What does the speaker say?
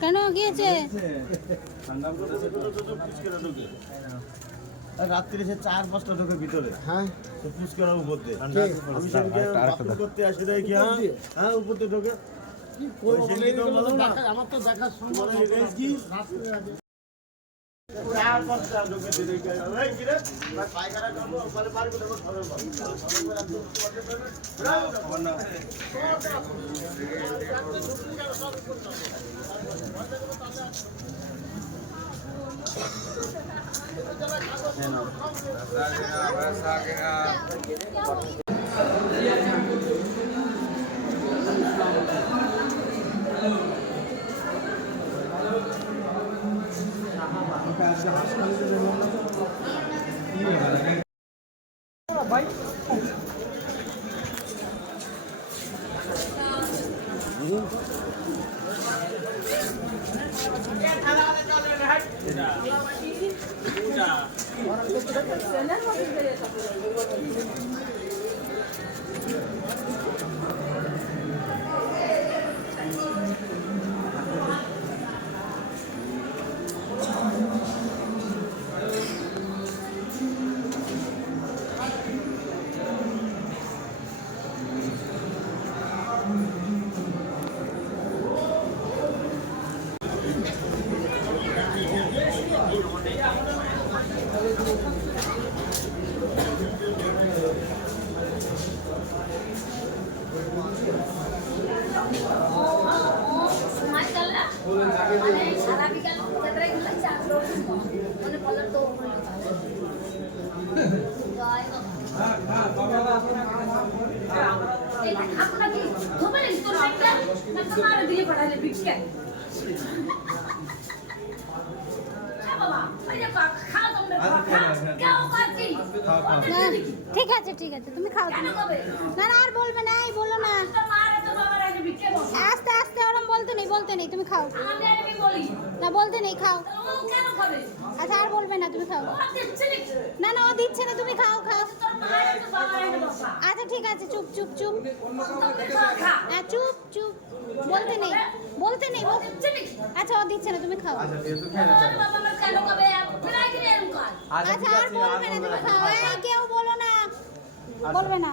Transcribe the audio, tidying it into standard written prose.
কেন গিয়েছে রাত্রি সে 4-5টা ঢোকে ভিতরে। হ্যাঁ পুষ করার উপর দিয়ে আমি সেদিকে বাথরুম করতে আসি রে কি হ্যাঁ উপর দিয়ে ঢোকে আমার তো দেখার সময় কি 4-5টা ঢোকে দিলে কি রে পায়খানা করবো ওখানে পারবো না ঠিক আছে ঠিক আছে তুমি খাও না না আর বলবে না এই বলো না আস্তে আস্তে ওরম বলতে নেই তুমি খাও না বলতে নেই খাও আচ্ছা আর বলবে না তুমি খাও না না ও দিচ্ছে না তুমি খাও খাও আচ্ছা ঠিক আছে চুপ চুপ চুপ হ্যাঁ চুপ চুপ বলতে নেই আচ্ছা ও দিচ্ছে না তুমি খাও আচ্ছা আর বলবে না তুমি খাও কেউ বলো না বলবে না